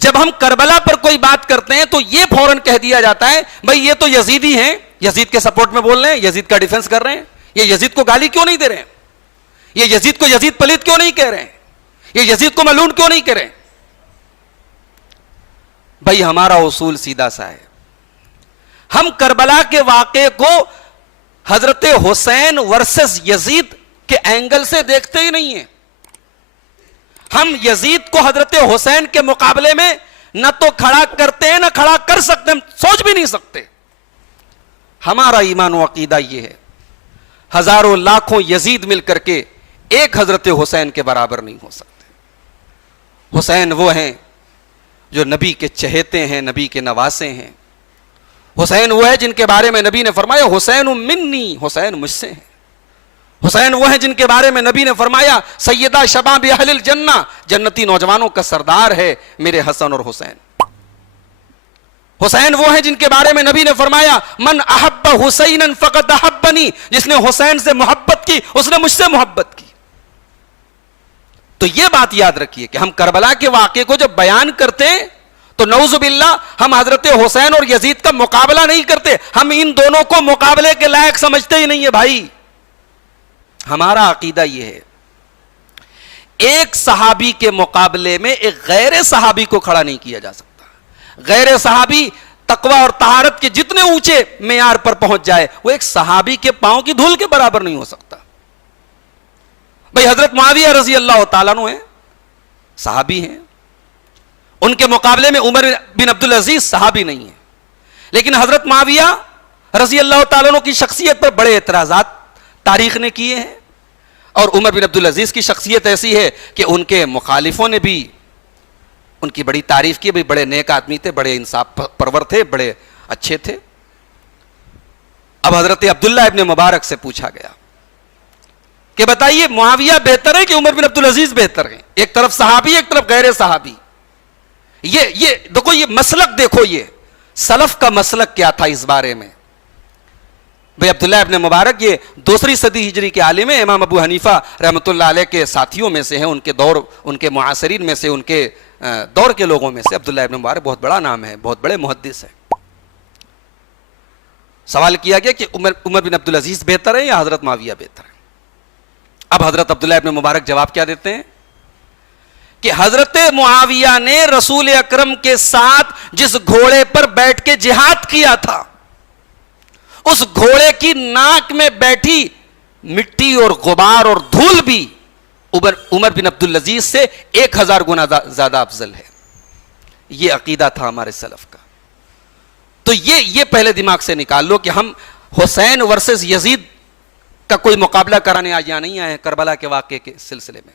جب ہم کربلا پر کوئی بات کرتے ہیں تو یہ فوراً کہہ دیا جاتا ہے بھائی یہ تو یزیدی ہیں، یزید کے سپورٹ میں بول رہے ہیں، یزید کا ڈیفنس کر رہے ہیں، یہ یزید کو گالی کیوں نہیں دے رہے ہیں، یہ یزید کو یزید پلیت کیوں نہیں کہہ رہے ہیں، یہ یزید کو ملعون کیوں نہیں کہہ رہے ہیں۔ بھائی ہمارا اصول سیدھا سا ہے، ہم کربلا کے واقعے کو حضرت حسین ورسس یزید کے اینگل سے دیکھتے ہی نہیں ہیں۔ ہم یزید کو حضرت حسین کے مقابلے میں نہ تو کھڑا کرتے ہیں نہ کھڑا کر سکتے، ہم سوچ بھی نہیں سکتے۔ ہمارا ایمان و عقیدہ یہ ہے، ہزاروں لاکھوں یزید مل کر کے ایک حضرت حسین کے برابر نہیں ہو سکتے۔ حسین وہ ہیں جو نبی کے چہیتے ہیں، نبی کے نواسے ہیں۔ حسین وہ ہے جن کے بارے میں نبی نے فرمایا حسین منی، حسین مجھ سے ہیں۔ حسین وہ ہیں جن کے بارے میں نبی نے فرمایا سیدہ شباب اہل الجنہ، جنتی نوجوانوں کا سردار ہے میرے حسن اور حسین۔ حسین وہ ہیں جن کے بارے میں نبی نے فرمایا من احب حسینا فقد احبنی، جس نے حسین سے محبت کی اس نے مجھ سے محبت کی۔ تو یہ بات یاد رکھیے کہ ہم کربلا کے واقعے کو جب بیان کرتے ہیں تو نعوذ باللہ ہم حضرت حسین اور یزید کا مقابلہ نہیں کرتے، ہم ان دونوں کو مقابلے کے لائق سمجھتے ہی نہیں ہے بھائی۔ ہمارا عقیدہ یہ ہے ایک صحابی کے مقابلے میں ایک غیر صحابی کو کھڑا نہیں کیا جا سکتا۔ غیر صحابی تقوی اور طہارت کے جتنے اونچے معیار پر پہنچ جائے وہ ایک صحابی کے پاؤں کی دھول کے برابر نہیں ہو سکتا۔ بھئی حضرت معاویہ رضی اللہ تعالیٰ عنہ ہیں، صحابی ہیں، ان کے مقابلے میں عمر بن عبدالعزیز صحابی نہیں ہیں، لیکن حضرت معاویہ رضی اللہ تعالیٰ عنہ کی شخصیت پر بڑے اعتراضات تاریخ نے کیے ہیں، اور عمر بن عبدالعزیز کی شخصیت ایسی ہے کہ ان کے مخالفوں نے بھی ان کی بڑی تعریف کی، بھئی بڑے نیک آدمی تھے، بڑے انصاف پرور تھے، بڑے اچھے تھے۔ اب حضرت عبداللہ ابن مبارک سے پوچھا گیا کہ بتائیے معاویہ بہتر ہے کہ عمر بن عبدالعزیز بہتر ہیں؟ ایک طرف صحابی ایک طرف غیر صحابی، یہ دیکھو، یہ مسلک دیکھو، یہ سلف کا مسلک کیا تھا اس بارے میں۔ بھئی عبداللہ ابن مبارک یہ دوسری صدی ہجری کے عالم ہیں، امام ابو حنیفہ رحمۃ اللہ علیہ کے ساتھیوں میں سے ہیں، ان کے دور، ان کے معاصرین میں سے، ان کے دور کے لوگوں میں سے عبداللہ ابن مبارک بہت بڑا نام ہے، بہت بڑے محدث ہیں۔ سوال کیا گیا کہ عمر بن عبدالعزیز بہتر ہے یا حضرت معاویہ بہتر ہے؟ اب حضرت عبداللہ ابن مبارک جواب کیا دیتے ہیں کہ حضرت معاویہ نے رسول اکرم کے ساتھ جس گھوڑے پر بیٹھ کے جہاد کیا تھا اس گھوڑے کی ناک میں بیٹھی مٹی اور غبار اور دھول بھی عمر بن عبدالعزیز سے 1000 گنا زیادہ افضل ہے۔ یہ عقیدہ تھا ہمارے سلف کا۔ تو یہ پہلے دماغ سے نکال لو کہ ہم حسین ورسز یزید کا کوئی مقابلہ کرانے آج یہاں نہیں آئے ہیں کربلا کے واقعے کے سلسلے میں۔